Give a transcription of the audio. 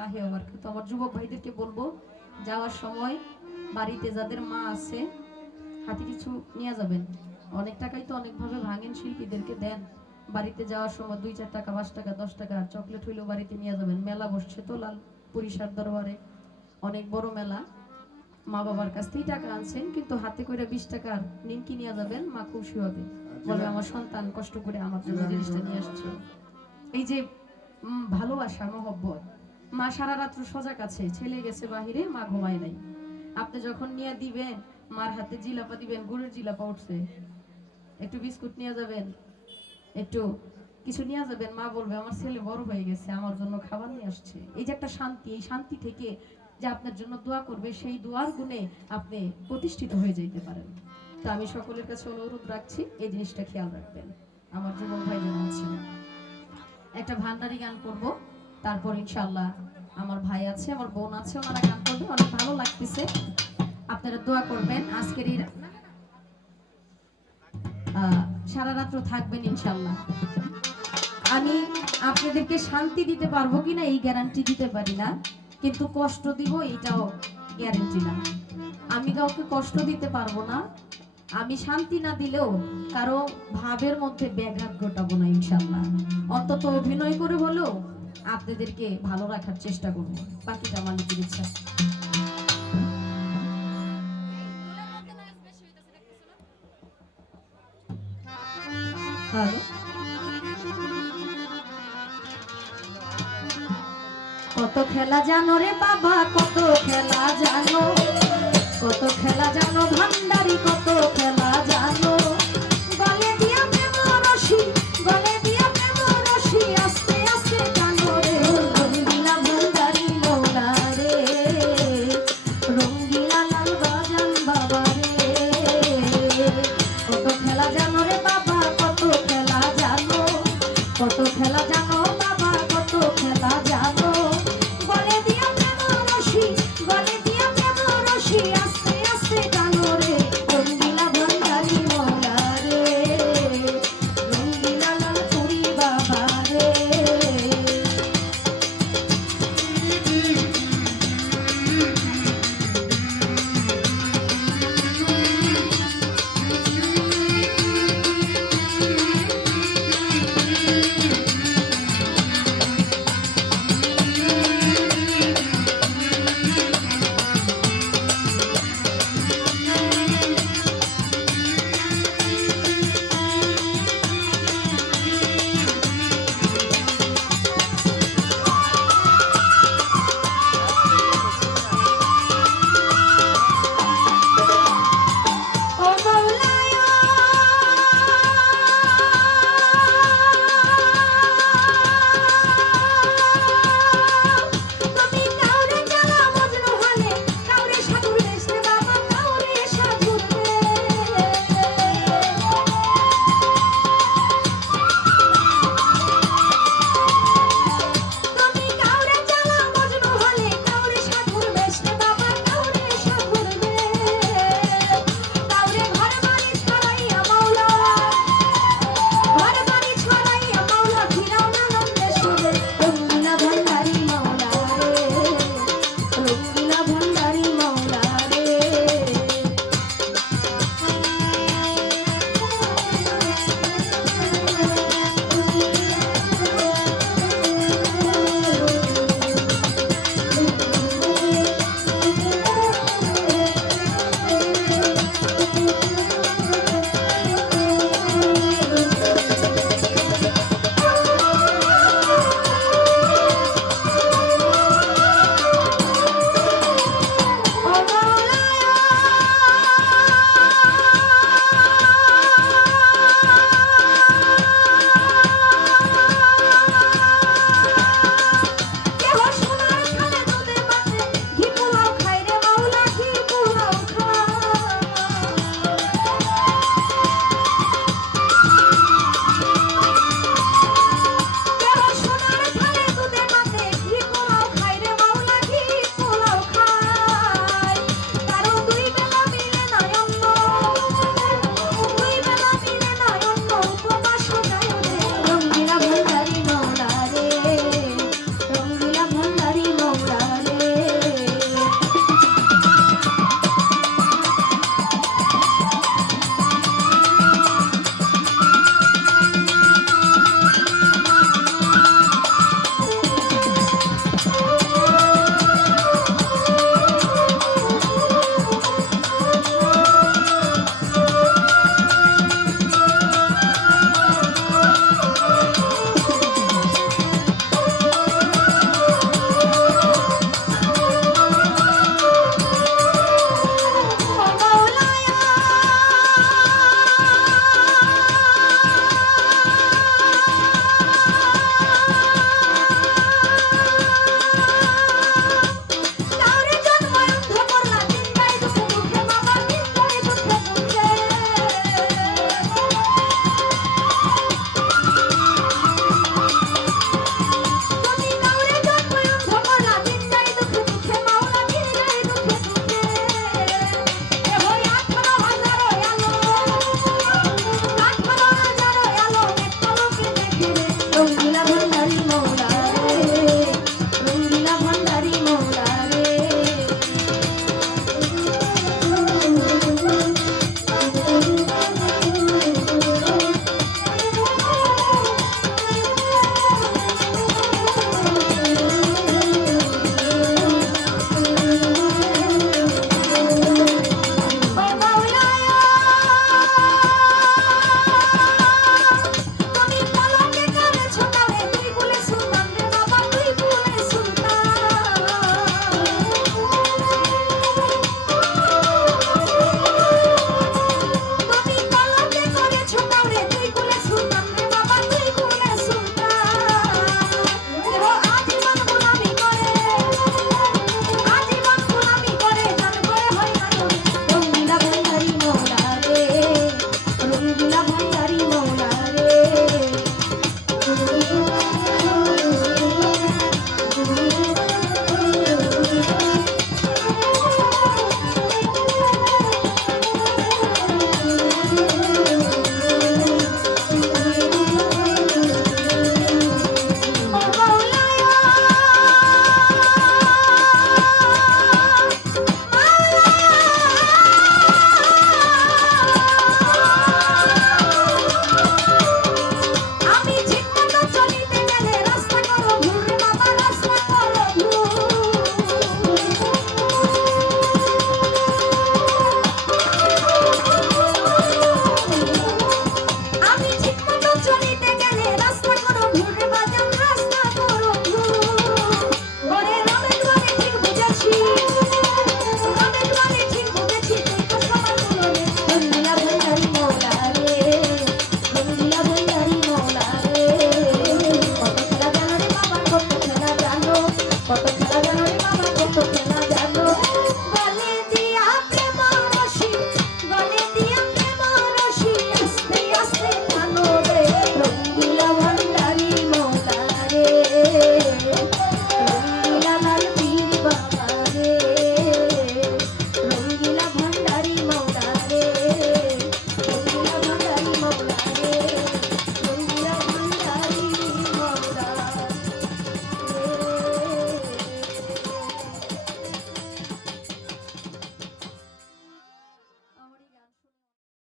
রহমতুল্লাহ তো আমার যুবক ভাইদেরকে বলব, যাওয়ার সময় বাড়িতে যাদের মা আছে, হাতে কিছু নিয়ে যাবেন। অনেক টাকাই তো অনেকভাবে ভাঙেন শিল্পীদেরকে দেন। বাড়িতে যাওয়ার সময় দুই চার টাকা, পাঁচ টাকা, দশ টাকা, চকলেট হইলেও বাড়িতে নিয়ে যাবেন। মেলা বসছে তো লাল পুরিশার দরবারে। অনেক বড় মেলা। মা বাবার কাছ থেকেই টাকা আনছেন, কিন্তু হাতে করে বিশ টাকার নিমকি নিয়ে যাবেন, মা খুশি হবে। বলবে আমার সন্তান কষ্ট করে আমার জন্য জিনিসটা নিয়ে আসছে। এই যে ভালোবাসা, মহব্বত মা সারা রাত্র সজাগ আছে, ছেলে গেছে বাহিরে, মা ঘুমায় নাই। আপনি যখন নিয়ে দিবেন, মার হাতে জিলাপা দিবেন, গুড়ের জিলাপা উঠছে। একটু বিস্কুট নিয়ে যাবেন, একটু কিছু নিয়ে যাবেন, মা বলবে, আমার ছেলে বড় হয়ে গেছে, আমার জন্য খাবার নিয়ে আসছে। এই যে একটা শান্তি, এই শান্তি থেকে যে আপনার জন্য দোয়া করবে, সেই দোয়ার গুণে আপনি প্রতিষ্ঠিত হয়ে যেতে পারেন। তো আমি সকলের কাছে অনুরোধ রাখছি, এই জিনিসটা খেয়াল রাখবেন। আমার যুবক ভাই যারা আছেন। একটা ভান্ডারি গান করব। তারপর ইনশাল্লাহ আমার ভাই আছে, আমার বোন আছে, ওনারা গান করবে, অনেক ভালো লাগতেছে। আপনারা দোয়া করবেন, আজকের এই সারা রাত্র থাকবেন ইনশাল্লাহ আমি আপনাদেরকে শান্তি দিতে পারব কিনা এই গ্যারান্টি দিতে পারি না, কিন্তু কষ্ট দিব এইটাও গ্যারান্টি না। আমি কাউকে কষ্ট দিতে পারব না, আমি শান্তি না দিলেও কারও ভাবের মধ্যে ব্যাঘাত ঘটাবো না ইনশাল্লাহ অন্তত অভিনয় করে হলেও আপনাদেরকে ভালো রাখার চেষ্টা করব। বাকিটা মালিকের ইচ্ছা। হ্যালো? কত খেলা জানো রে বাবা, কত খেলা জানো? কত খেলা জানো ভান্ডারি, কত খেলা জানো? কত খেলা